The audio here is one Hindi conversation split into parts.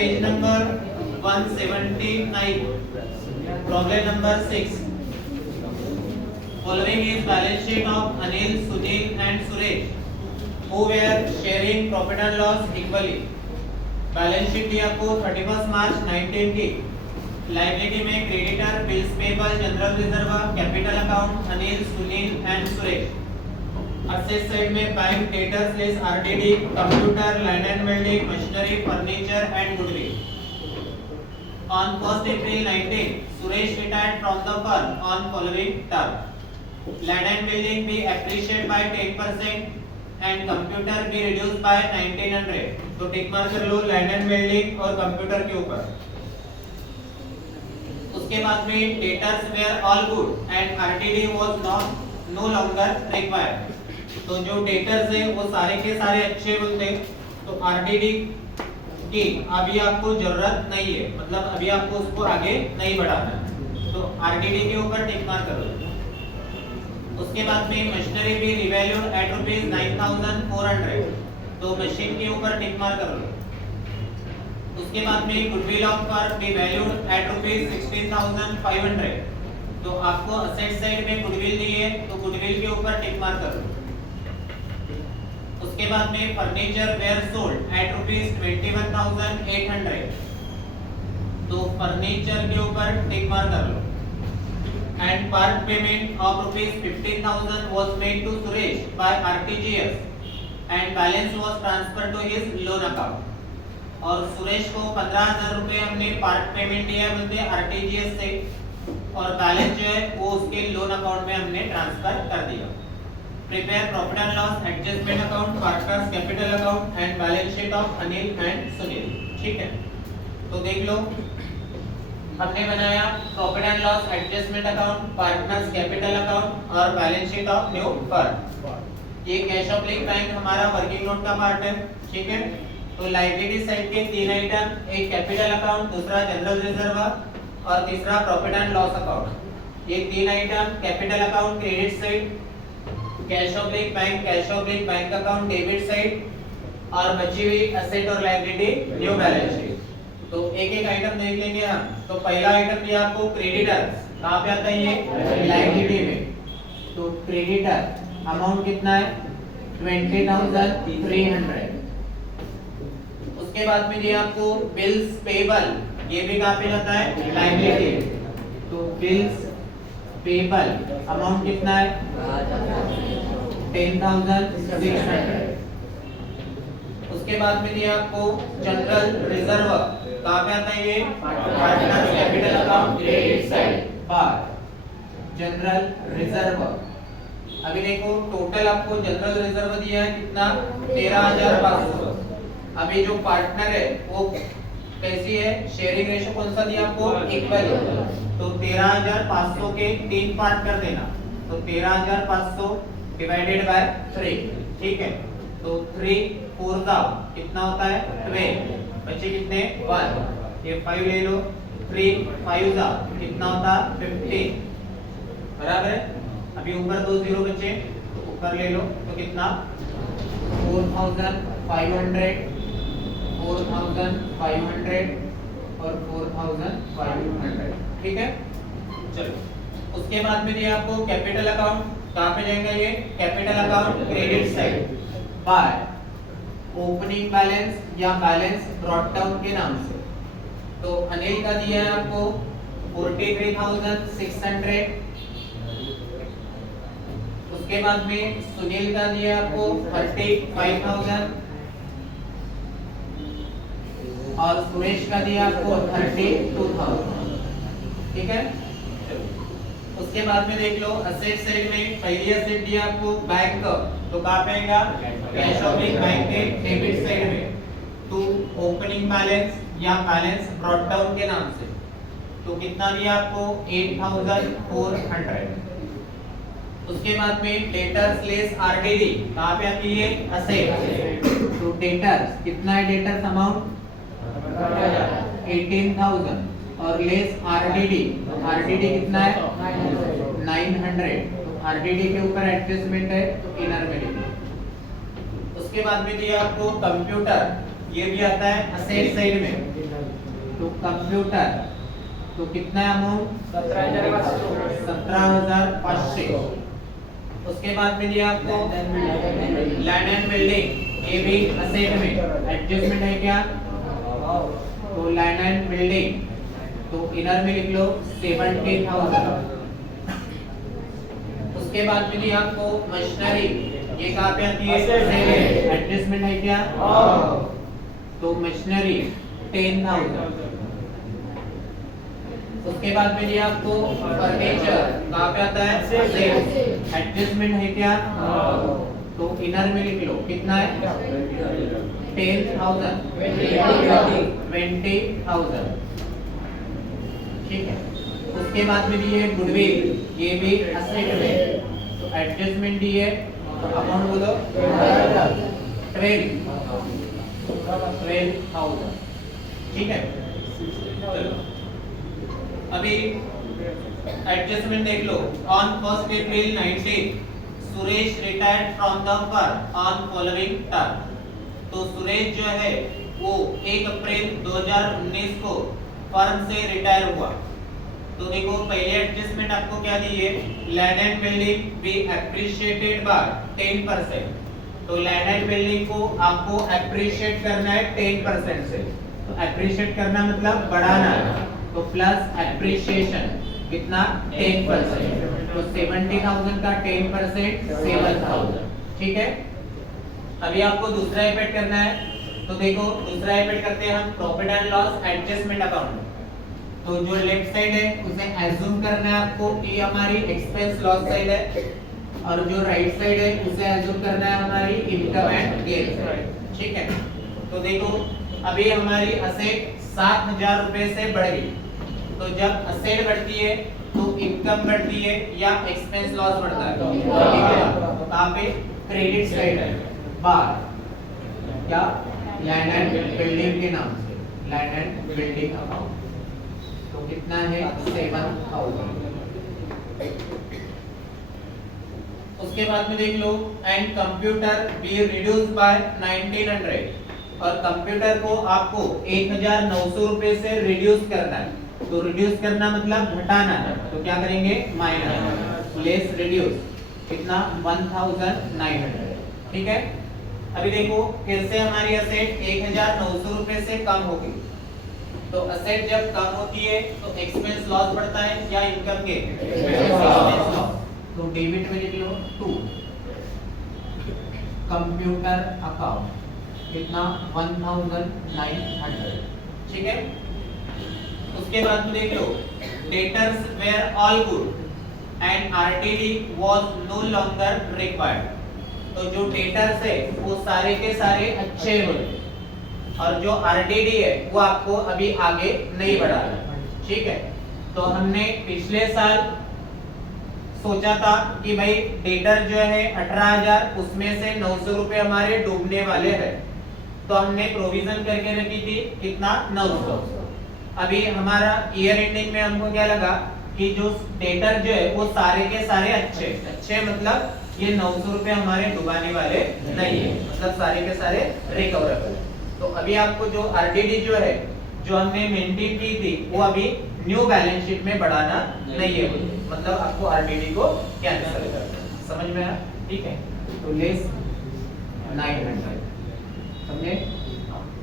page number 179, problem number 6. Following is balance sheet of Anil, Sunil and Suresh, who were sharing profit and loss equally. Balance sheet दी आपको 31 मार्च 19 की. लायबिलिटी में creditor, bills payable, general reserve, capital account Anil, Sunil and Suresh. Asset side में bank, debtors less RDD, computer, land and building, machinery, furniture and goodwill. On 1st April 19, Suresh retired from the firm on following terms. Land and building be appreciated by 10% and computer be reduced by 1900. तो टिक मार्क कर लो लैंड एंड बिल्डिंग और कंप्यूटर के ऊपर. उसके बाद में debtors were all good and RTD was no longer required. तो जो डेटर्स है वो सारे के सारे अच्छे बोलते, तो आरटीडी की अभी आपको जरूरत नहीं है, मतलब अभी आपको उसको आगे नहीं बढ़ाना है, तो आरटीडी के ऊपर टिक मार्क करो. उसके बाद में मशीनरी भी रिवैल्यूड एट ₹9,400, तो मशीन के ऊपर टिक मार्क कर लो. उसके बाद में goodwill of firm be valued at ₹16,500, तो आपको असेट साइड में गुडविल दी है, तो गुडविल के ऊपर टिक मार्क कर लो. उसके बाद में फर्नीचर वेयर सोल्ड एट ₹21,800, तो फर्नीचर के ऊपर टिक मार्क कर लो. And part payment of ₹15,000 was made to Suresh by RTGS and balance was transferred to his loan account. और सुरेश को 15,000 रुपए हमने पार्ट पेमेंट दिया है बोलते RTGS से, और बैलेंस जो है वो उसके लोन अकाउंट में हमने ट्रांसफर कर दिया. Prepare profit and loss adjustment account, partners capital account and balance sheet of Anil and Sunil. ठीक है, तो देख लो हमने बनाया profit and loss adjustment account, partners capital account और balance sheet of new firm. ये कैश ऑब्लिक बैंक हमारा वर्किंग नोट का पार्ट है. ठीक है, तो लायबिलिटी साइड के तीन आइटम, एक कैपिटल अकाउंट, दूसरा जनरल रिजर्व और तीसरा प्रॉफिट एंड लॉस अकाउंट. ये तीन item capital account credit side, cash oblique bank account debit side, और बची हुई एसेट और लायबिलिटी न्यू बैलेंस शीट. तो एक एक आइटम देख लेंगे हम. तो पहला आइटम दिया आपको क्रेडिटर्स, कहां पे आता है ये? लायबिलिटी में. तो क्रेडिटर अमाउंट कितना है? 20,300. उसके बाद में दिया आपको बिल्स पेबल, ये भी कहां पे जाता है? लायबिलिटी. तो बिल्स पेबल अमाउंट कितना है? 10,600. उसके बाद में दिया आपको जनरल रिजर्व, कहां पे आता है ये? Partners capital account credit side पर जनरल रिजर्व. अभी देखो टोटल आपको जनरल रिजर्व दिया है कितना? 13,500. अभी जो पार्टनर है वो कैसी है? शेयरिंग रेशियो कौन सा दिया आपको? इक्वल. तो 13,500 के तीन पार्ट कर देना, तो 13,500 डिवाइडेड बाय 3. ठीक है, तो 3 4 कितना होता है? 12. बच्चे कितने? 1. ये 5 ले लो. 3 5 कितना होता? 15. बराबर है. अभी ऊपर 2 0 बचे, तो ऊपर ले लो, तो कितना? 4,500 और 4,500. ठीक है, चलो. उसके बाद में दिया आपको कैपिटल अकाउंट, कहां पे जाएगा ये? Capital account credit side by opening balance या बैलेंस ब्रॉट डाउन के नाम से. तो अनिल का दिया है आपको 43,600. उसके बाद में सुनील का दिया आपको 35,000 और सुरेश का दिया आपको 32,000. ठीक है, उसके बाद में देख लो असेट साइड में पहली असेट दिया आपको बैंक, तो कहां पे आएगा? कैश ऑब्लिक बैंक के डेबिट साइड में, टू ओपनिंग बैलेंस या बैलेंस ब्रॉट डाउन के नाम से. तो कितना दिया आपको? 8,400. उसके बाद में डेटर्स लेस आरडीडी, कहां पे आती है? असेट. तो डेटर्स कितना है? डेटर्स अमाउंट 18,000 और लेस आरडीडी, आरडीडी कितना है? 900. तो आरडीडी के ऊपर एडजस्टमेंट है, तो इनर में लिखो. उसके बाद में दिया आपको कंप्यूटर ये भी आता है असेट साइड में। तो कंप्यूटर तो कितना अमाउंट 17,500। उसके बाद में दिया आपको लैंड एंड बिल्डिंग, ये भी असेट में एडजस्टमेंट है क्या? तो लैंड एंड बिल्डिंग तो इनर में लिख लो 70,000। उसके बाद में दिया आपको मशीनरी, ये कहाँ पे आती है? एडजस्टमेंट है क्या? तो मशीनरी 10,000। उसके बाद में दिया आपको फर्नीचर, कहाँ पे आता है? एडजस्टमेंट है क्या? तो इनर में लिख लो कितना है? 10,000 20,000। ठीक है। उसके बाद में भी है गुडविल, ये भी असेट में। तो एडजस्टमेंट दी है, अमाउंट बोलो 12,000। ठीक है। चलो अभी एडजस्टमेंट देख लो। On 1 April 19 Suresh retired from the firm on following term. तो सुरेश जो है वो 1 अप्रैल 2019 को फर्म से रिटायर हुआ। तो देखो पहले एडजस्टमेंट आपको क्या दी है? Land and building be appreciated by 10%। तो लैंड एंड बिल्डिंग को आपको एप्रिशिएट करना है 10% से। तो एप्रिशिएट करना मतलब बढ़ाना है। तो प्लस एप्रिशिएशन कितना? 10%। तो 70,000 का 10% 7,000। ठीक है। अभी आपको दूसरा इफेक्ट करना है। तो देखो दूसरा इफेक्ट करते हैं हम profit and loss adjustment account. तो जो लेफ्ट साइड है उसे एज्यूम करना है आपको कि हमारी एक्सपेंस लॉस साइड है, और जो राइट साइड है उसे एज्यूम करना है हमारी इनकम एंड गेन साइड। ठीक है। तो देखो अभी हमारी असेट 7,000 रुपए से बढ़ गई। तो जब असेट बढ़ती है तो इनकम बढ़ती है या एक्सपेंस लॉस बढ़ता है? ठीक है। तो कहाँ पे? क्रेडिट साइड है बार क्या? लैंड एंड बिल्डिंग के नाम से लैंड एंड बिल्डिंग अकाउंट। तो कितना है? 7,000। उसके बाद में देख लो and computer be reduce by 1,900। और कंप्यूटर को आपको 1,900 रुपए से रिड्यूस करना है। तो रिड्यूस करना मतलब घटाना है। तो क्या करेंगे? माइनस लेस रिड्यूस कितना? 1,900। ठीक है। अभी देखो फिर से हमारी असेट 1,900 रुपए से कम होगी। तो असेट जब कम होती है तो एक्सपेंस लॉस बढ़ता है या इनकम गेन? Expense loss. तो डेबिट में लिख लो 2 कंप्यूटर अकाउंट कितना? 1,900। ठीक है। उसके बाद में देख लो debtors were all good and RTD was no longer required. तो जो डेटर्स है वो सारे के सारे अच्छे हो गए, और जो आरटीडी है वो आपको अभी आगे नहीं बढ़ाना। ठीक है। तो हमने पिछले साल सोचा था कि भाई डेटर जो है 18,000, उसमें से 900 रुपए हमारे डूबने वाले हैं। तो हमने प्रोविजन करके रखी थी कितना? 900। अभी हमारा ईयर एंडिंग में हमको क्या लगा कि जो डेटर जो है वो सारे के सारे अच्छे मतलब ये 900 रुपए हमारे डुबाने वाले नहीं है, मतलब सारे के सारे रिकवरेबल। तो अभी आपको जो आरटीडी जो है जो हमने मेंटेन की थी वो अभी न्यू बैलेंस शीट में बढ़ाना नहीं है, मतलब आपको आरटीडी को कैंसिल करना। समझ में आया? ठीक है। तो लेस 900 समझे?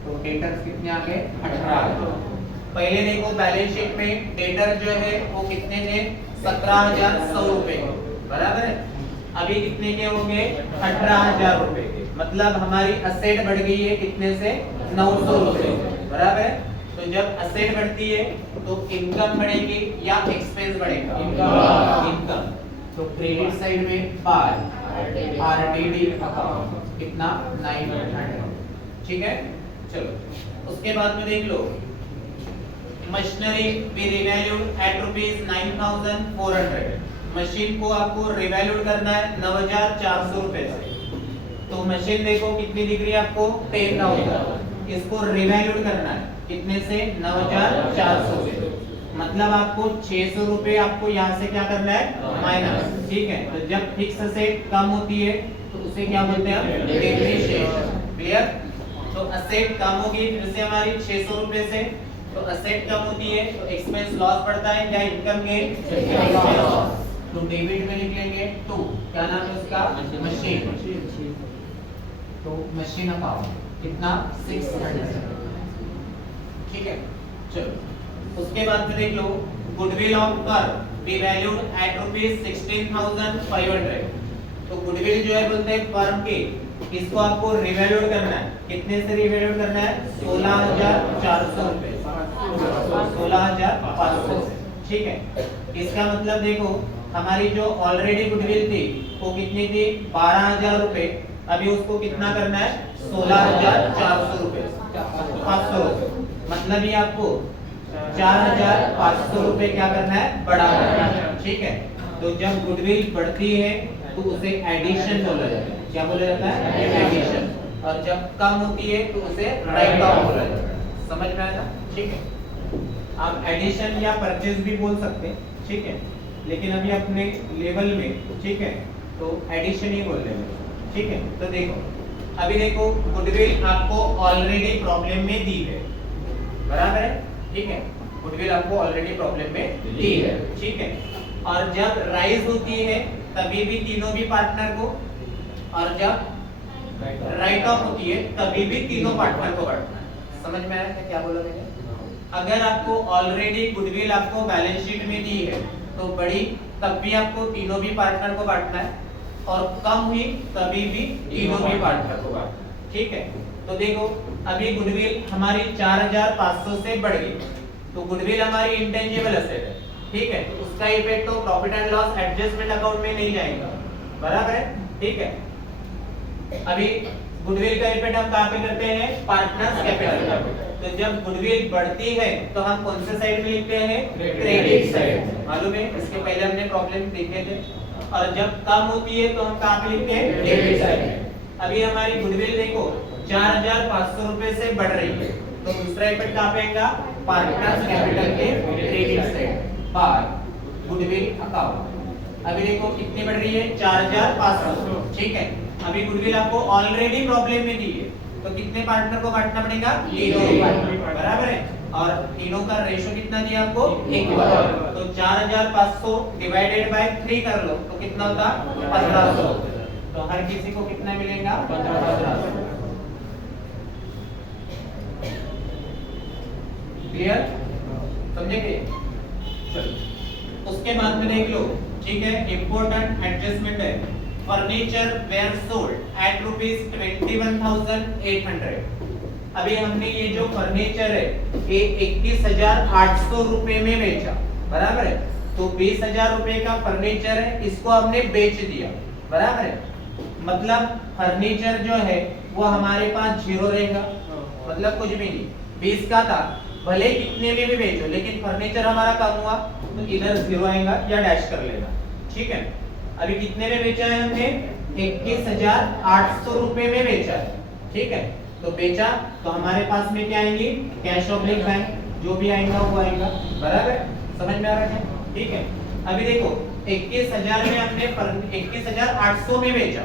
तो डेटर्स कितने आ गए? 18। पहले देखो बैलेंस शीट में डेटर जो है वो कितने थे? 17,100 रुपए, बराबर है। अभी कितने के हो गए? 18,000 रुपए के। मतलब हमारी असेट बढ़ गई है कितने से? 900 रुपए, बराबर है। तो जब असेट बढ़ती है तो इनकम बढ़ेगी या एक्सपेंस बढ़ेगा? इनकम। तो क्रेडिट साइड में बाय आरटीडी अकाउंट कितना? 900। ठीक है। चलो उसके बाद में देख लो machinery be revalued at ₹9,400। Machine को आपको रिवैल्यूड करना है 9,400 रुपए से। तो मशीन देखो कितनी दिख रही है आपको? 10,000। इसको रिवैल्यूड करना है कितने से? 9,400 से। मतलब आपको 600 रुपए आपको यहाँ से क्या करना है? माइनस। ठीक है। तो जब फिक्स असेट कम होती है तो उसे क्या बोलते हैं? डेप्रिसिएशन। क्लियर? तो तो असेट कम होगी फिर से हमारी 600 रुपए से, तो असेट कम होती है तो एक्सपेंस लॉस बढ़ता है क्या इनकम गेन, तो डेबिट में लिख लेंगे 2, क्या नाम है उसका, मशीन, तो मशीन अकाउंट कितना 600, ठीक है। चलो उसके बाद में देख लो गुडविल ऑफ पर बी वैल्यूड एट ₹16,500, तो गुडविल जो है बोलते हैं फर्म के, इसको आपको रिवैल्यूड करना है, कितने से रिवैल्यूड करना है, 16,400 रुपए, 16,500 से, ठीक है। इसका मतलब देखो हमारी जो ऑलरेडी गुडविल थी वो कितनी थी 12,000 रुपए, अभी उसको कितना करना है 16,400 रुपए, 500 रुपए, मतलब ये आपको 4,500 रुपए क्या करना है बढ़ाना है, ठीक है। तो जब गुडविल बढ़ती है तो उसे एडिशन बोला जाता है, क्या बोला जाता है एडिशन, और जब कम होती है तो उसे राइट डाउन बोला जाता है, समझ में आया, ठीक है। आप एडिशन या परचेज भी बोल सकते हैं, ठीक है, लेकिन अभी अपने लेवल में, ठीक है, तो एडिशन ही बोल रहे हैं, ठीक है। तो देखो अभी देखो गुडविल आपको ऑलरेडी प्रॉब्लम में दी है, बराबर है, ठीक है, गुडविल आपको ऑलरेडी प्रॉब्लम में दी है, ठीक है, और जब राइज होती है तभी भी तीनों भी पार्टनर को, और जब राइट ऑफ होती है तभी भी तीनों पार्टनर को बांटना है, समझ में आया क्या बोला मैंने। अगर आपको ऑलरेडी गुडविल आपको बैलेंस शीट में दी है तो बड़ी तब भी आपको तीनों भी पार्टनर को बांटना है, और कम हुई तभी भी तीनों भी पार्टनर को बांटना है, ठीक है। तो देखो अभी गुडविल हमारी 4,500 से बढ़ गई, तो गुडविल हमारी इंटेंजिबल एसेट है, ठीक है, तो उसका इफेक्ट तो profit and loss adjustment account में नहीं जाएगा, बराबर है, ठीक है। अभी गुडविल का इफेक्ट हम कहां पे करते हैं, पार्टनर्स कैपिटल, तो जब गुडविल बढ़ती है तो हम कौन से साइड में लिखते हैं, क्रेडिट साइड, मालूम है, इसके पहले हमने प्रॉब्लम देखे थे, और जब कम होती है तो हम कहां पे लिखते हैं, डेबिट साइड। अभी हमारी गुडविल देखो 4,500 रुपए से बढ़ रही है, तो दूसरा इफेक्ट कहां पे आएगा, पार्टनर्स कैपिटल के credit side by goodwill account. अभी देखो कितनी बढ़ रही है 4,500, ठीक है। अभी गुडविल आपको ऑलरेडी प्रॉब्लम में दी है तो कितने पार्टनर को बांटना पड़ेगा, तीनों, बराबर है, और तीनों का रेशो कितना दिया आपको, 1, तो 4,500 डिवाइडेड बाय 3 कर लो तो कितना होता 1,500, तो हर किसी को कितना मिलेगा 1,500, क्लियर, समझे। चलो उसके बाद में देख लो, ठीक है, इंपॉर्टेंट एडजस्टमेंट है, फर्नीचर वेयर सोल्ड एट ₹21,800। अभी हमने ये जो फर्नीचर है ये 21,800 रुपए में बेचा, बराबर है, तो 20,000 रुपए का फर्नीचर है, इसको हमने बेच दिया, बराबर है, मतलब फर्नीचर जो है वो हमारे पास जीरो रहेगा, मतलब कुछ भी नहीं, 20 का था, भले कितने में भी बेचो लेकिन फर्नीचर हमारा कम हुआ तो इधर जीरो आएगा या डैश कर लेगा, ठीक है। अभी कितने में बेचा है हमने, 21,800 रुपए में बेचा है, ठीक है, तो बेचा तो हमारे पास में क्या आएंगी, कैश ऑब्लिक बैंक, जो भी आएगा वो आएगा, बराबर, समझ में आ रहा है, ठीक है। अभी देखो 21,000 में हमने 21,800 में बेचा,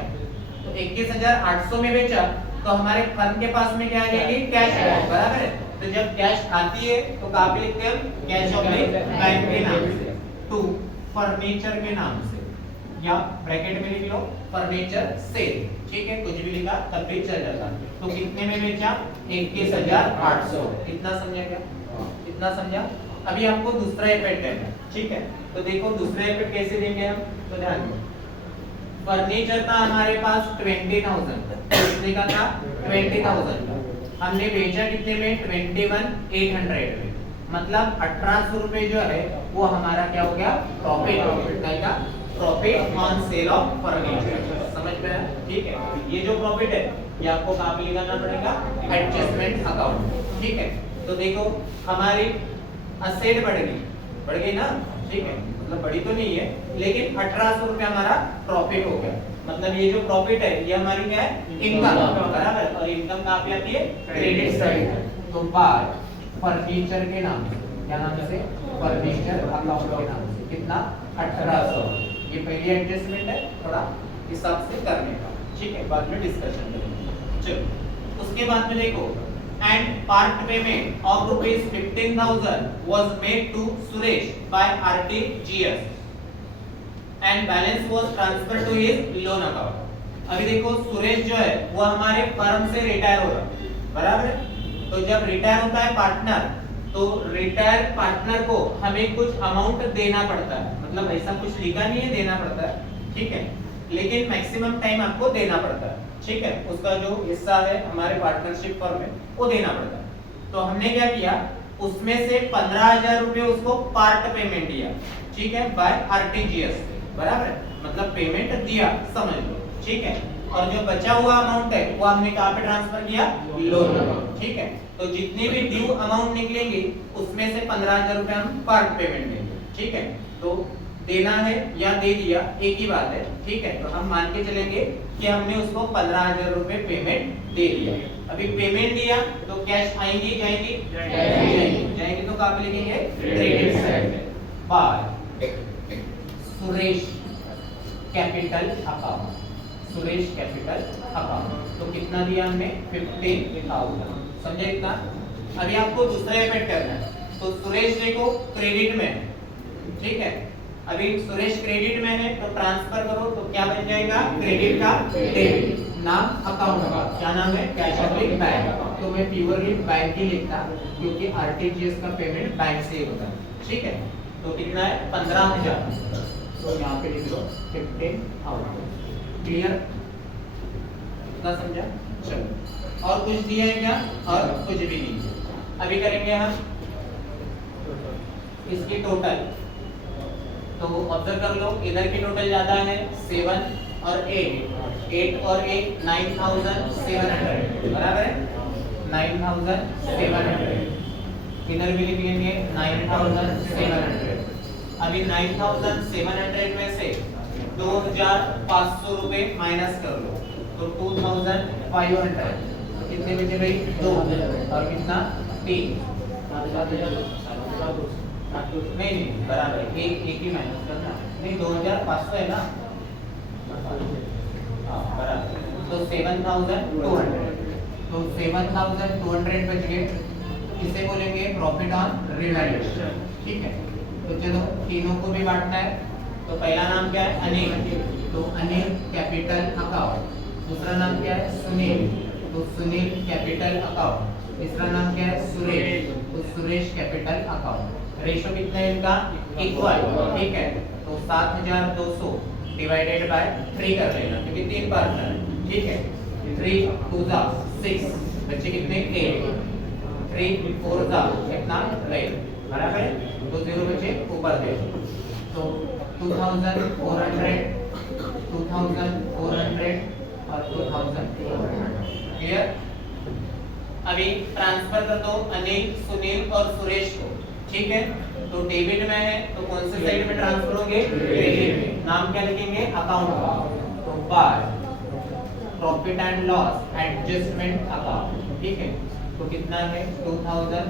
तो 21,800 में बेचा तो हमारे फर्म के पास में क्या आ जाएगी, कैश, बराबर है, तो जब कैश आती है तो कहां पे लिखते हैं, कैश ऑब्लिक बैंक के नाम से, टू फर्नीचर के नाम से, या ब्रैकेट में लिख लो फर्नीचर से, ठीक है, कुछ भी लिखा तब भी चल जाता। तो कितने में बेचा, 21,800, इतना समझा क्या, इतना समझा। अभी आपको दूसरा इफेक्ट है, ठीक है, तो देखो दूसरा इफेक्ट कैसे देंगे हम, तो ध्यान दो, फर्नीचर था हमारे पास 20,000, कितने का था 20,000, हमने बेचा कितने में 21,800 में, मतलब 1,800 रुपए जो है वो हमारा क्या हो गया, प्रॉफिट का, profit on sale of furniture, समझ में आया, ठीक है। ये जो प्रॉफिट है ये आपको कहां पे लिखाना पड़ेगा, एडजस्टमेंट अकाउंट, ठीक है। तो देखो हमारी असेट बढ़ गई ना, ठीक है, मतलब बड़ी तो नहीं है लेकिन 1,800 रुपए हमारा प्रॉफिट हो गया, मतलब ये जो प्रॉफिट है ये हमारी क्या है, इनकम, बराबर, और इनकम कहां पे आती है, क्रेडिट साइड, तो बाय फर्नीचर के नाम से, क्या नाम से, फर्नीचर अकाउंट के नाम से, कितना 1,800, ये पहली एडजस्टमेंट है, थोड़ा हिसाब से करने का, ठीक है, बाद में डिस्कशन करेंगे। चलो उसके बाद में देखो and part payment of rupees 15,000 was made to Suresh by RTGS and balance was transferred to his loan account. अभी देखो सुरेश जो है वो हमारे फर्म से रिटायर हो रहा है, बराबर है। तो जब रिटायर होता है पार्टनर, तो रिटायर पार्टनर को हमें कुछ अमाउंट देना पड़ता है, मतलब ऐसा कुछ लिखा नहीं है, देना पड़ता है, ठीक है, लेकिन मैक्सिमम टाइम आपको देना पड़ता है, ठीक है, उसका जो हिस्सा है हमारे पार्टनरशिप फर्म में वो देना पड़ता है। तो हमने क्या किया, उसमें से 15,000 रुपए उसको पार्ट पेमेंट दिया, ठीक है, बाय आरटीजीएस, बराबर है, मतलब पेमेंट दिया, समझ लो, ठीक है। और जो बचा हुआ अमाउंट है वो हमने कहां पे ट्रांसफर किया, लोन अमाउंट, ठीक है। तो जितनी भी ड्यू अमाउंट निकलेंगे उसमें से 15,000 रुपए हम पार्ट पेमेंट देंगे, ठीक है। तो देना है या दे दिया एक ही बात है, ठीक है। तो हम मान के चलेंगे कि हमने उसको 15,000 रुपए पेमेंट दे दिया। अभी पेमेंट दिया तो कैश आएंगी जाएंगी, जाएंगी तो कहां पे लिखेंगे, क्रेडिट साइड पे, by Suresh capital account, Suresh capital account. तो कितना दिया हमने, 15,000, समझे इतना। अभी आपको दूसरा इफेक्ट करना है, तो सुरेश देखो क्रेडिट में, ठीक है, अभी सुरेश क्रेडिट में है तो ट्रांसफर करो तो क्या बन जाएगा, क्रेडिट का डेबिट, नाम अकाउंट का क्या नाम है, कैश पब्लिक बैंक। तो मैं प्योरली बैंक ही लिखता क्योंकि आरटीजीएस का पेमेंट बैंक से ही होता है, ठीक है। तो कितना है, 15,000, तो यहाँ पे लिख लो 15,000, क्लियर, इतना समझा। चलो और कुछ दिया है क्या, और कुछ भी नहीं। अभी करेंगे हम इसकी टोटल, तो ऑब्जर्व कर लो इधर की टोटल ज्यादा है 7 और 8 और 8 9,700, बराबर है 9,700। इधर भी लिख लेंगे 9,700। अभी 9,700 में से 2,500 रुपए माइनस कर लो तो 2,500, तो कितने बचे भाई, 2 और कितना 3, नहीं बराबर एक ही माइनस करना, नहीं 2,500 है ना, हाँ बराबर, तो 7,200, तो 7,200 बच गए, इसे बोलेंगे प्रॉफिट ऑन रिवैल्यूएशन, ठीक है। तो चलो तीनों को भी बांटना है, तो पहला नाम क्या है, अनिल, तो अनिल कैपिटल अकाउंट, दूसरा नाम क्या है, सुनील, तो सुनील कैपिटल अकाउंट, तीसरा नाम क्या है, सुरेश, तो सुरेश कैपिटल अकाउंट। रेशो कितना है इनका, इक्वल, ठीक है। तो 7,200 डिवाइडेड बाय 3 कर लेना क्योंकि 3 पार्टनर है, ठीक है। 3 2 जा 6, बच्चे कितने 8, 3 4 जा कितना 8, बराबर है, तो 0 बचे ऊपर दे, तो 2,400 और 2,400, क्लियर। अभी ट्रांसफर कर दो अनिल, सुनील और सुरेश को, ठीक है। तो डेबिट में है तो कौन से साइड में ट्रांसफर होंगे, क्रेडिट में, नाम क्या लिखेंगे, अकाउंट का, तो by profit and loss adjustment account, ठीक है। तो कितना है 2,400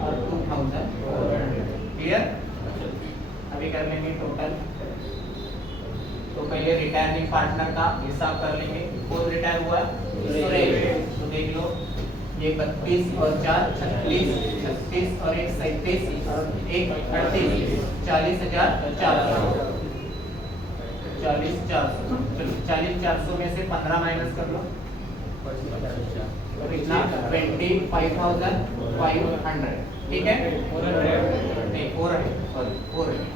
और 2,400, क्लियर। अभी कर लेंगे टोटल, तो पहले रिटायरिंग पार्टनर का हिसाब कर लेंगे, कौन रिटायर हुआ, सुरेश, तो देख लो ये 32 और 4 36, 36 और 1 37, 1 38, 40,400, 40,400, चलो 40,400 में से 15 माइनस कर लो, कितना 25,500, ठीक है, नहीं 400, सॉरी 400,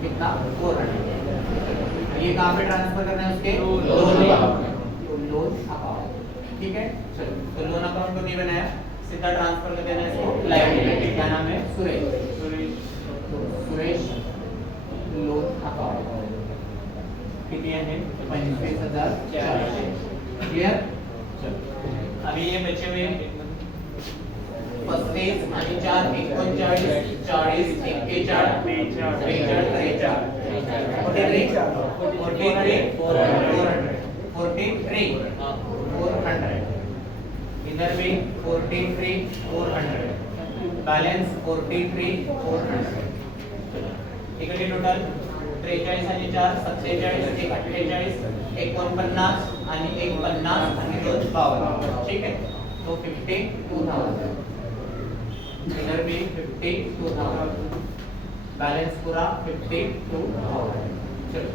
कितना 400। ये कहाँ पे ट्रांसफर करना है, उसके लोन अकाउंट, ठीक है। चलो तो लोन अकाउंट को नहीं बनाया, सीधा ट्रांसफर कर देना है इसको लायबिलिटी, क्या नाम है, सुरेश, सुरेश लोन अकाउंट, कितने हैं 25,400, क्लियर। चलो अभी ये बचे हुए 35 आणि 4 39 40 41 43 400, इधर भी 43,400, बैलेंस 43,400, ठीक है। टोटल 43 आणि 4 47, एक 48, एक 49 आणि एक 50 आणि 2 52. ठीक आहे, तो 52,000. इधर भी 52,000. बैलेंस पूरा 52,000. चलो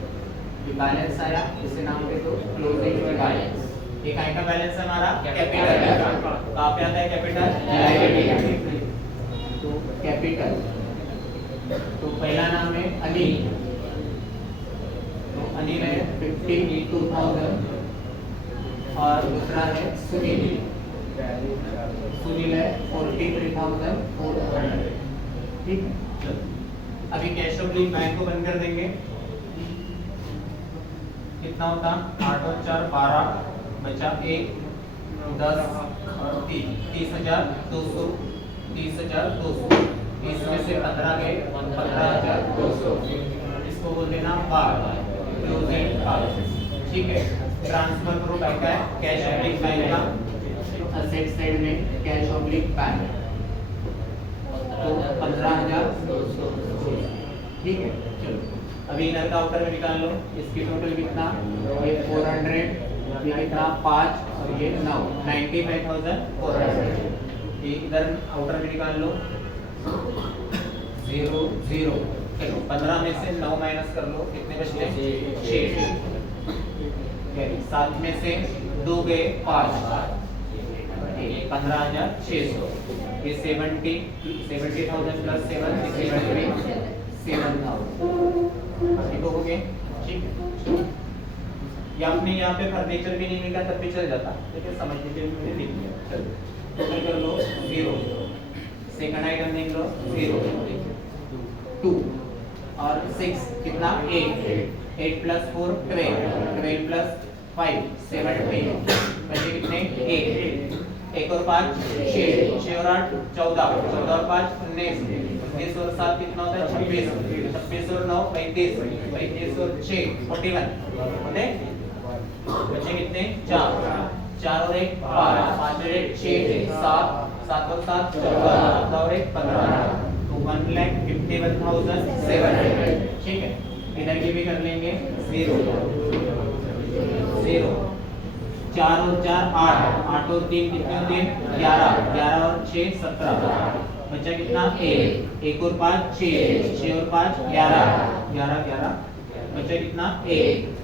ये बैलेंस आया, इसे नाम दे दो क्लोजिंग बैलेंस. ये काय का बैलेंस है हमारा? कैपिटल. कहाँ पे आता है कैपिटल? लायबिलिटी. तो कैपिटल, तो पहला नाम है अनिल, तो अनिल है 52,000 और दूसरा है सुनील. सुनील है 43,400. ठीक है, चलो अभी कैश ऑब्लिक बैंक को बंद कर देंगे. कितना होता? 8 और 4 12, बचा 1 10 और 3 30,200. 30,200. इसमें से 15 गए 15,200. इसको बोल देना बार क्लोजिंग बैलेंस. ठीक है, ट्रांसफर करो बैंक का कैश ऑब्लिक बैंक का असेट साइड में कैश ऑब्लिक बैंक, तो 15,200. ठीक है, चलो अभी इनर का आउटर में निकाल लो. इसकी टोटल कितना? ये 400, ये कितना 5 और ये 9, 95,400. ये इधर आउटर में निकाल लो. 0 0. चलो 15 में से 9 माइनस कर लो, कितने बचते? 6. 7 में से 2 गए 5, 15,600. ये 70,000 प्लस 7 7,000. ठीक हो गए. ठीक है, या आपने यहाँ पे फर्नीचर भी नहीं मिला तब भी चल जाता, लेकिन समझने के लिए मैंने लिख दिया. चलो टोटल कर लो 0. सेकंड आइटम देख लो 0 2 और 6 कितना 8 प्लस 4 12 प्लस 5 17. बचे कितने? 1 और 5 6 और 8 14 और 5 19 19 और 7 कितना होता है? 26 और 9 35 और 6 41 होते. बचे कितने? 4 और 1 5 5 और 1 6 7 और 7 14 और 1 15. तो 1,51,700. ठीक है, इधर की भी कर लेंगे 0 0. 4 और 4 8 8 और 3 कितने होते हैं? 11 11 और 6 17. बचा कितना? 1 और 5 6 और 5 11. बचा कितना?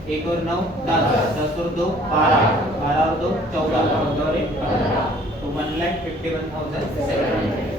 1 और 9 10 और 2 12 और 2 14 और 1 15. तो 1,51,700.